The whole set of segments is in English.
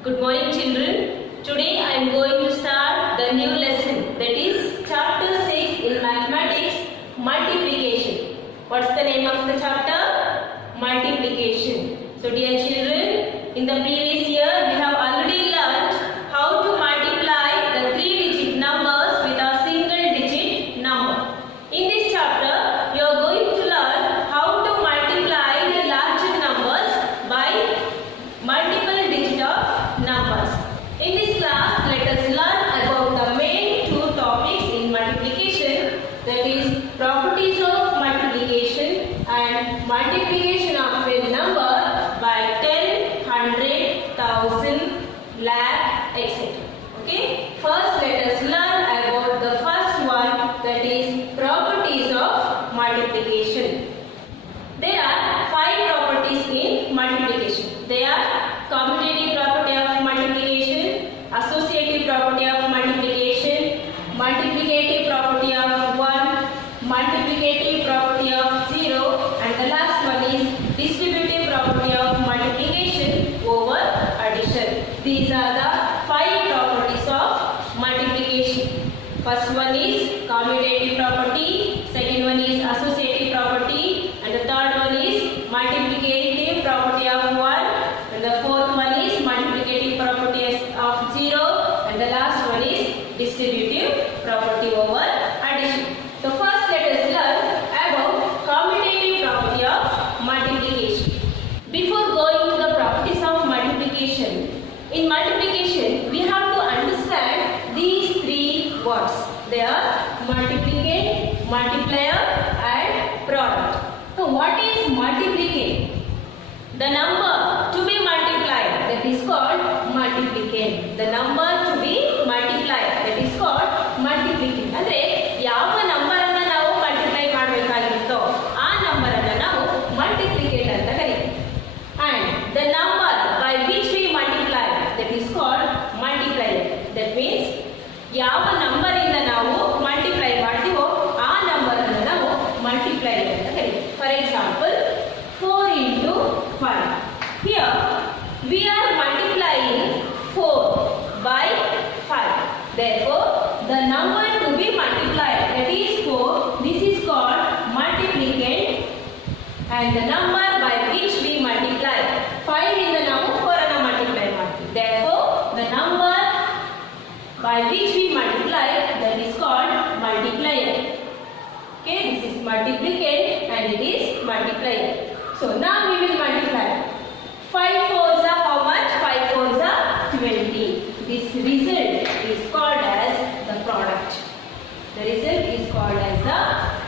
Good morning children. Today I am going to start the new lesson, that is chapter 6 in mathematics, multiplication. What's the name of the chapter? Multiplication. So dear children, in the previous year we have already learnt how to multiply the 3-digit numbers with a single-digit number. In this chapter you are going to learn how to multiply the larger numbers by multiple digit of numbers. In this class, let us learn about the main two topics in multiplication, that is properties of multiplication and multiplication of a number by 10, 100, 1000, lakh, etc. Okay. First, let us learn about the first one, that is properties of multiplication. There are 5 properties in multiplication. They are commutative property of multiplication, associative property of multiplication, multiplicative property of 1, multiplicative property of 0, and the last one is distributive property of multiplication over addition. These are the 5 properties of multiplication. First one is commutative property, second one is associative property, and the third one is multiplicative property of 1, and the fourth one is multiplicative property of 0, and the last one is distributive property over addition. So first let us learn about commutative property of multiplication. Before going to the properties of multiplication, in multiplication we have to understand these 3 words. They are multiplicate, multiplier, and product. So what is multiplicate? The number to be multiplied, that is called multiplicate. The number to be multiplied, that is called multiplicate. ಅಂದ್ರೆ ಯಾವ number ಅನ್ನು ನಾವು multiply ಮಾಡಬೇಕಾಗಿರುತ್ತೋ ಆ number ಅನ್ನು ನಾವು ಮಲ್ಟಿಪ್ಲಿಕೇಟ್ ಅಂತ ಕರೀತೀವಿ. And the number by which we multiply, that is called multiplier. That means ಯಾವ ನಂಬರ್ ಇಂದ ನಾವು ಮಲ್ಟಿಪ್ಲೈ ಮಾಡ್ತೀವೋ ಆ ನಂಬರ್ ಅನ್ನು ನಾವು ಮಲ್ಟಿಪ್ಲೈಯರ್ ಅಂತ ಕರೀತೀವಿ. For example 4 into 5. Here we are multiplying 4 by 5. Therefore the number to be multiplied, that is 4, this is called multiplicate, and the number by which we multiply 5 ಇಂದ ನಾವು 4 ಅನ್ನು ಮಲ್ಟಿಪ್ಲೈ ಮಾಡ್ತೀವಿ. Therefore the number by which we multiply, that is called multiplier. Okay, this is multiplicate and it is multiplier. So now we will multiply. 5 fours are how much? 5 fours are 20. This result is called as the product. The result is called as the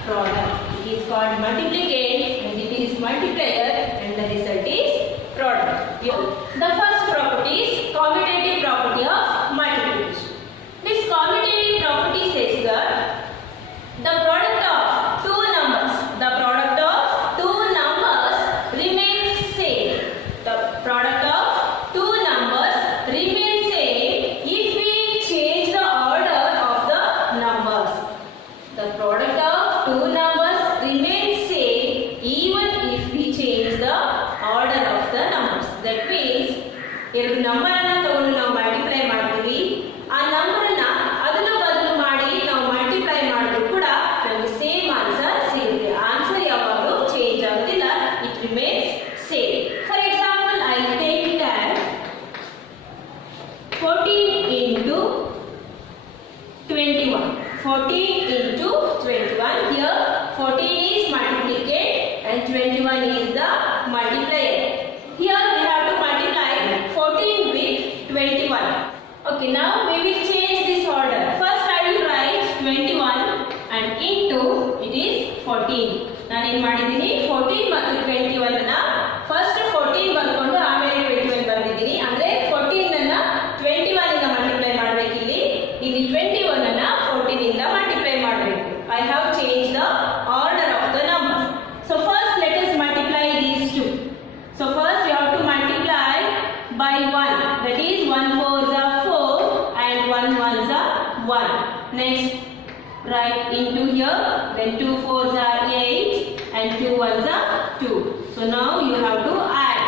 product. It is called multiplicate and it is multiplier and the result is product. Here, the first property is commutative property of multiplication. This commutative property says that the product of two numbers, the product of two numbers remains same. The product of two numbers remains same if we change the order of the numbers. The product of two numbers remains same even if we change the order of the numbers. That means ಎರಡು number ಅನ್ನು ತಗೊಂಡು ನಾವು multiply ಮಾಡ್ತೀವಿ, ಆ number ಅನ್ನ ಅದನ್ನು ಬದಲು ಮಾಡಿ ನಾವು ಮಲ್ಟಿಪ್ಲೈ ಮಾಡಿದ್ರು ಕೂಡ ನಮಗೆ ಸೇಮ್ ಆನ್ಸರ್ ಸಿಗುತ್ತೆ. ಆನ್ಸರ್ ಯಾವಾಗಲೂ ಚೇಂಜ್ ಆಗೋದಿಲ್ಲ, it remains same. For example I take it as 14 into 21. 14 into 21. Here 14 is multiplicate and 21 is the multiplier. Here we have to multiply 14 with 21. Okay, now we will change this order. First I will write 21 and into it is 14. ನಾನು ಏನು ಮಾಡಿದ್ದೀನಿ 14 ಮತ್ತು 21 ಅನ್ನ first 14 ಬರ್ಕೊಂಡು ಆಮೇಲೆ 21 ಬರೆದಿದ್ದೀನಿ. ಅಂದ್ರೆ 14 ಅನ್ನ 21 ಇಂದ ಮಲ್ಟಿಪ್ಲೈ ಮಾಡಬೇಕು, ಇಲ್ಲಿ 21 ಅನ್ನ 14 ಇಂದ ಮಲ್ಟಿಪ್ಲೈ ಮಾಡಬೇಕು. I have changed the order of the numbers. So first let us multiply these two. So first you have to multiply by 1, that is 1 fours are 4 and 1 ones are 1. Next write into here, then 2 fours are 8 and 2 ones are 2. So now you have to add.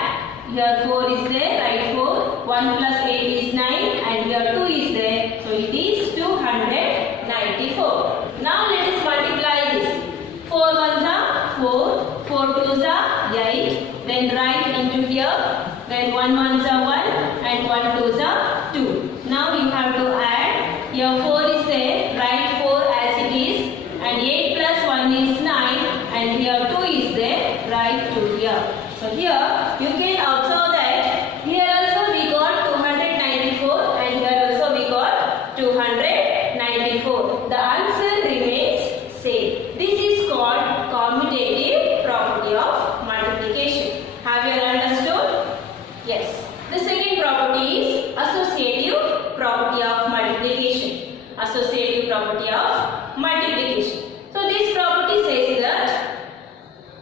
Here 4 is there, write 4. 1 plus 8 are 1 and 1 2s are 2. Now you have to add. Here 4 is there. Write 4 as it is. And 8 plus 1 is 9. And here 2 is there. Write 2 here. So here you can observe that here also we got 294 and here also we got 294. The answer remains same. This is called commutative property of multiplication. Have you understood? Yes. The second property is associative property of multiplication. Associative property of multiplication. So this property says that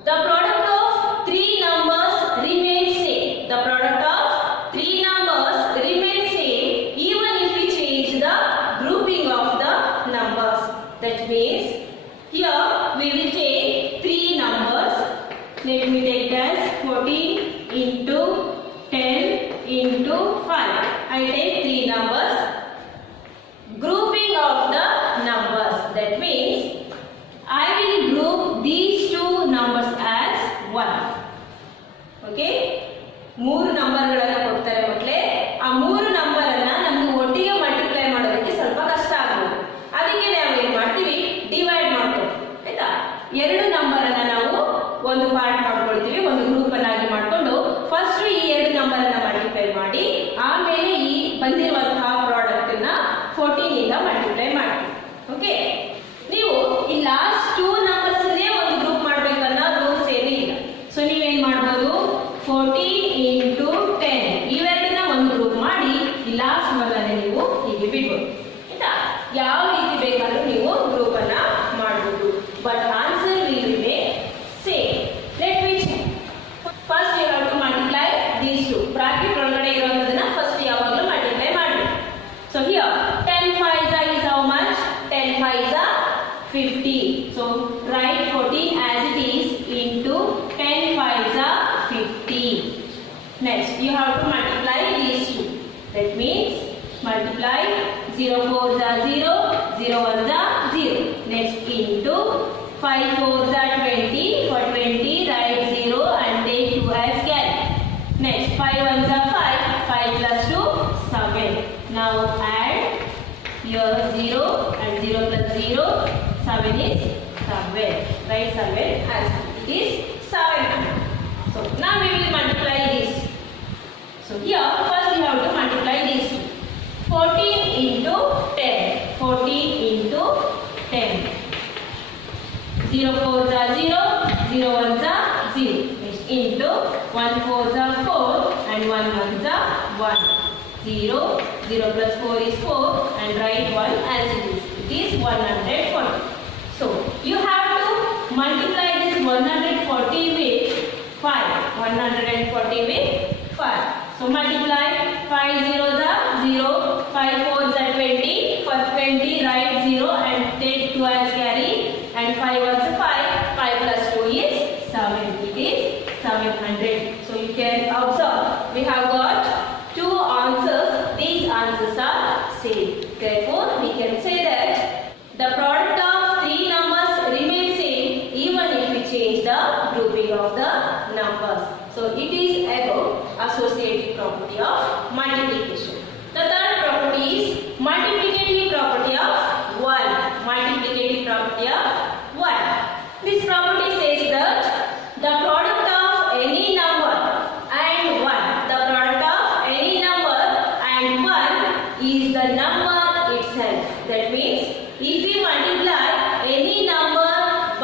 the product of three numbers remains same. The product of three numbers remains same even if we change the grouping of the numbers. That means here we will take three numbers. Let me take as 14 into 10 into 5. I take three numbers. Grouping of the numbers. That means I will group these two numbers as 1. Okay? ಮೂರು ನಂಬರ್ಗಳನ್ನು ಕೊಡ್ತಾರೆ ಮಕ್ಕಳೇ. ಆ ಮೂರು number ಅನ್ನ ನಮಗೆ ಒಟ್ಟಿಗೆ multiply ಮಾಡೋದಕ್ಕೆ ಸ್ವಲ್ಪ ಕಷ್ಟ ಆಗುತ್ತೆ. ಅದಕ್ಕೆ ನಾವು ಏನು ಮಾಡ್ತೀವಿ? ಡಿವೈಡ್ ಮಾಡ್ತೀವಿ. ಆಯ್ತಾ? ಎರಡು ನಂಬರ್ ಅನ್ನ ನಾವು ಒಂದು ಪಾರ್ಟ್ ಮಾಡ್ಕೊಳ್ತೀವಿ, ಒಂದು ಗ್ರೂಪ್ ಅನ್ನಾಗಿ ಮಾಡಿಕೊಂಡು ಫಸ್ಟ್ ಈ ಎರಡು ನಂಬರ್ ಅನ್ನ ಮಲ್ಟಿಪ್ಲೈ ಮಾಡಿ ಆಮೇಲೆ ಈ ಬಂದಿರುವಂತಹ ಪ್ರಾಡಕ್ಟ್ ಅನ್ನ 14 ಇಂದ ಮಲ್ಟಿಪ್ಲೈ ಮಾಡ್ತೀವಿ. ಓಕೆ? ನೀವು ಈ ಲಾಸ್ಟ್ ಟೂ ನಂಬರ್ಸ್ ಒಂದು ಗ್ರೂಪ್ ಮಾಡ್ಬೇಕನ್ನೋ ರೂಲ್ಸ್ ಏನೂ ಇಲ್ಲ. ಸೊ ನೀವೇನ್ ಮಾಡ್ಬೋದು? 14 into 10 ಇವೆರಡನ್ನ ಒಂದು ಗ್ರೂಪ್ ಮಾಡಿ ಈ ಲಾಸ್ಟ್ ಮೊದಲನೇ ನೀವು ಹೀಗೆ ಬಿಡ್ಬೋದು. ಆಯ್ತಾ? ಯಾವ ರೀತಿ ಬೇಕಾದ್ರೂ ನೀವು ಗ್ರೂಪ್ ಅನ್ನ ಮಾಡಬಹುದು. But answer will remain same. Let me check. First you have to multiply these two. Bracket ಒಳಗಡೆ ಇರೋದನ್ನ ಫಸ್ಟ್ ಯಾವಾಗಲೂ ಮಲ್ಟಿಪ್ಲೈ ಮಾಡಬೇಕು. So here 10 5s is how much? 10 5s are 50. So write 14 as it is into 10 5s are 50. Next you have to multiply these two. That means multiply 0 4s are 0, 0 1s are 0. Next into 5 4s are 20. For 20 write 0 and take 2 as carry. Next 5 1s are 5. 5 plus 2 7. Now add here 0 and 0 plus 0. 7 is 7. Write 7 as it is 7. So now we will multiply this. So here first you have to multiply this. 14 into 10. 14 into 10. 0 4s are 0. 0 1s are 0. Next into 1 4s are 4 and 1 1s are 1. 0. 0 plus 4 is 4 and write 1 as it is. It is 140. So you have to multiply this 140 with 5. 140 with 5. So multiply 5 zeros are 0. 5 4s are 20. For 20 write 0 and take 2 as carry. And 5 1s are 5. 5 plus 2 is 7. It is 700. So you can observe we have got two answers. These answers are same. Therefore we can say that the product of three numbers remains same even if we change the grouping of the numbers. So it is about associative property of multiplication. The third property is multiplicative property of 1. Multiplicative property of 1. This property says that the product of any number and 1. The product of any number and 1 is the number itself. That means if we multiply any number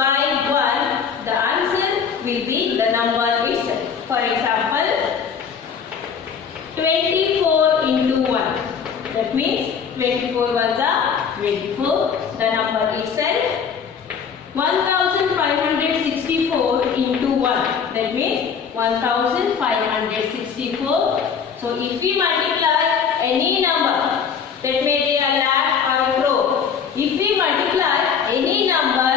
by 1, the answer will be the number itself. For example, 24 into 1. That means 24 ones are 24. The number itself. 1564 into 1. That means 1564. So if we multiply any number, that may be a lakh or a crore. If we multiply any number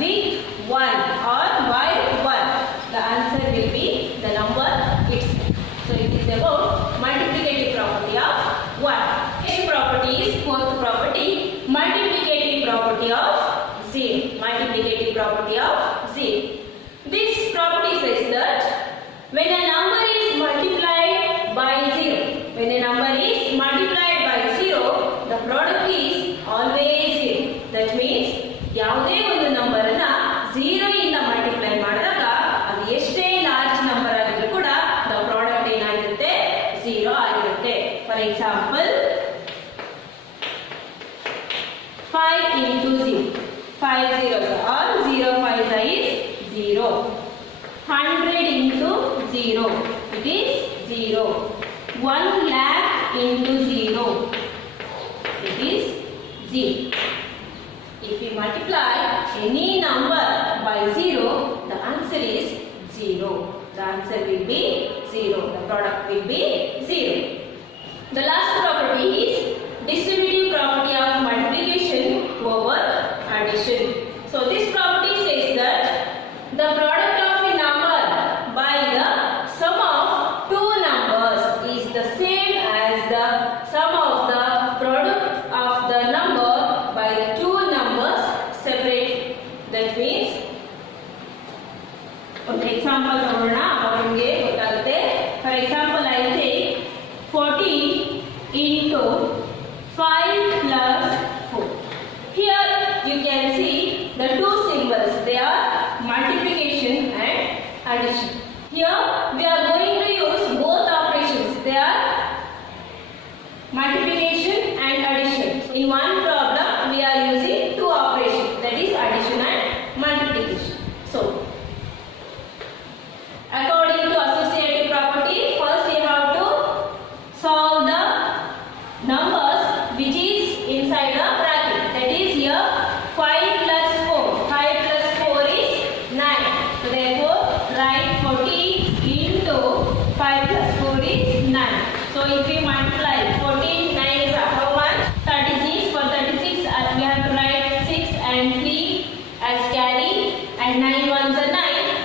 with 1 or by 1, the answer will be the number itself. So it is about multiplicative property of 1. Next property is fourth property, multiplicative property of 0. Multiplicative property of 0. This property says that when a number is multiplied by 0, when a number is multiplied by 0, the product is always 0. That means ಯಾವುದೇ ಒಂದು number ಅನ್ನ 0 ಇಂದ multiply ಮಾಡಿದಾಗ ಅದು ಎಷ್ಟೇ large number ಆಗಿದ್ರೂ ಕೂಡ the product ಏನಾಗಿರುತ್ತೆ 0 ಆಗಿರುತ್ತೆ. For example 5 into 0, 5 zeros or 0 5 is 0. 100 into 0, it is 0. 1 lakh into 0, it is 0. If we multiply any number by 0, the answer is 0. The answer will be 0. The product will be 0. The last property is distributive property of multiplication over addition. So this property says that the product of a number by the sum of two numbers is the same as the sum of the product of the number by the two numbers separate. That means one example ತಗೊಳ್ಳೋಣ ಆಗ ನಿಮಗೆ ಗೊತ್ತಾಗುತ್ತೆ. For example, I take 40 into 5 plus 4. Here you can see the two symbols. They are multiplication and addition. Here we are going to use both operations. They are multiplication and addition. In one problem we are using two operations, that is addition and multiplication. So according to associative property, first you have to solve the numbers which is inside the bracket. That is here 5 plus 4. 5 plus 4 is 9. So therefore write 40 into 5 plus 4 is 9. So if we multiply 14 9s are how much? 36. For 36 we have to write 6 and 3 as carry, and 9 ones are 9.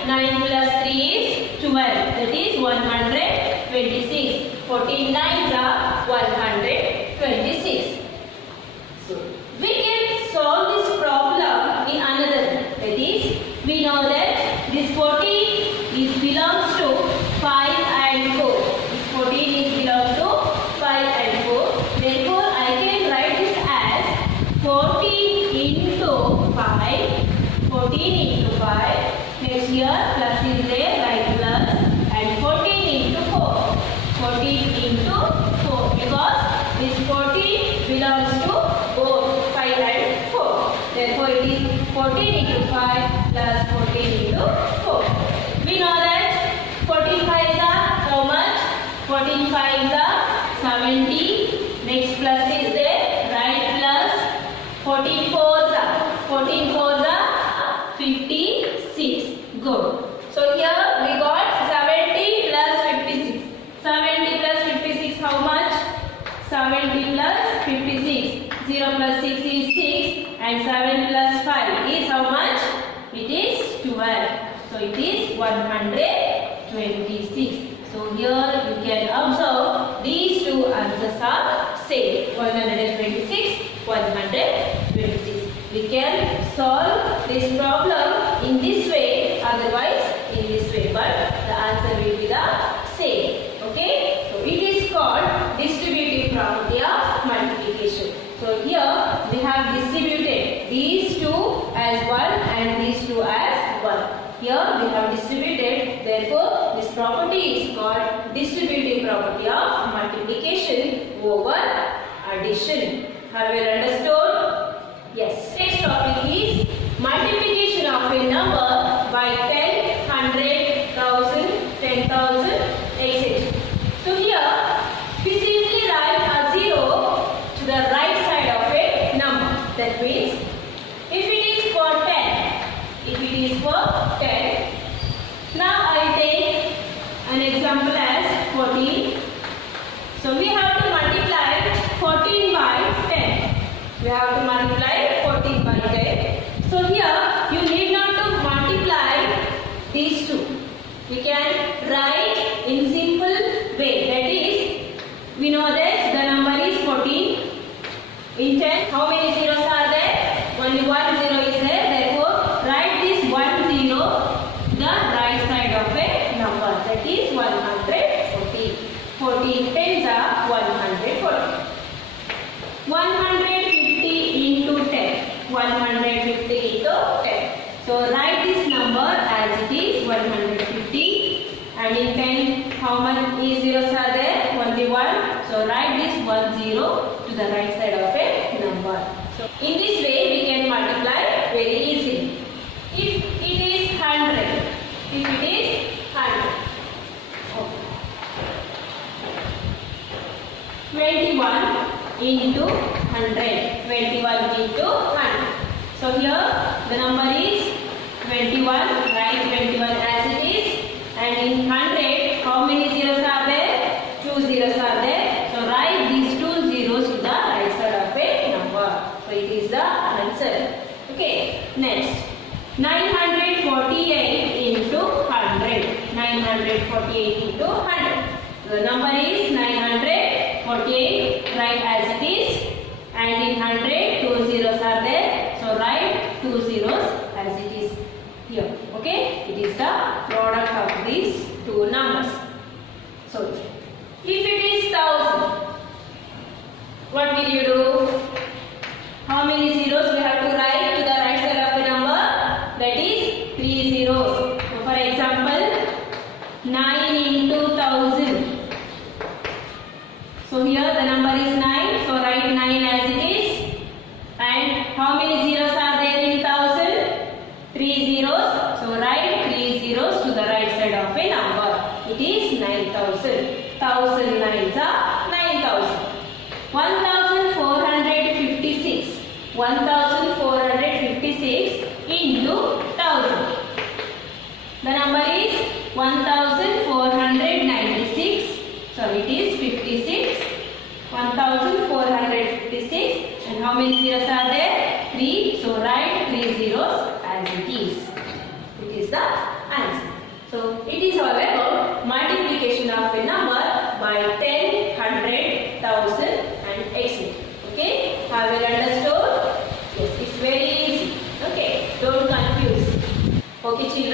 9 plus 3 is 12. That is 126. 14 9s are 126. So we can solve this problem in another way. That is, we know that this 14 is belongs to 5 and 4. This 14 is belongs to 5 and 4. Therefore, I can write this as 14 into 5. 14 into 5. Next here plus is there, write plus, and 14 into 4. 14 into 4, because this 14 belongs to both 5 and 4. Therefore, it is 14 into 5 plus 14 into 4. We know that 14 5s are how much? 14 5s are 70. Next plus is there, right plus. 14 4s are 56. Good. So here we got 70 plus 56. 70 plus 56 how much? 70 plus 56. 0 plus 6 is 6, and 7 plus 5 is how much? It is 12. So it is 126. So here you can observe these two answers are same. 126, 126. We can solve this problem in this way, otherwise in this way, but the answer will be the same. Okay? So it is called distributive property of multiplication. So here we have distributed these two as 1 and these two as 1. Here we have distributed, therefore this property is called distributive property of multiplication over addition. Have you understood? Yes. Next topic is multiplication of a number by 10, 100, 1000, 10,000, etc. So here we simply write a 0 to the right side of a number. That means if it is for 10, now I take an example as 14. So we have to multiply 14 by 10. We have to multiply 14 by 10. So here you need not to multiply these two. We can write in simple way. That is, we know that the number is 14. In 10, how many zeros are there? Only 1 0 is there. Therefore, write this 1 0 the right side of a number. That is 140. 14 tens are So write this 10 to the right side of a number. So in this way we can multiply very easily. If it is 100, if it is 100, okay. 21 into 100, 21 into 100. So here the number is 21, write 21 as it is, and in 100 how many zeros are there? 2 zeros are there. So write these 2 zeros to the right side of a number. So it is the answer. Okay, next 948 into 100. 948 into 100. The number is 948, write as it is, and in 100 2 zeros are there. So write 2 zeros as it is here. Okay, it is the product of these two numbers. So if it is 1000, what will you do? How many zeros we have to write to the right side of the number? That is 3 zeros. So for example, 9 into 1000. So here the number is 9. So write 9 as it is. And how many zeros are there in 1000? 3 zeros. So write 3 zeros to the right side of a number. It is 9000. 1000 nines are 9000. 1456. 1456 into 1000. The number is 1496. So it is 56. 1456. And how many zeros are there? 3. So write 3 zeros as it is. It is the answer. So it is all about multiplication of a number by 10, 100, 1000 and etc. Okay? Have you understood? Yes, it's very easy. Okay, don't confuse. Okay, children.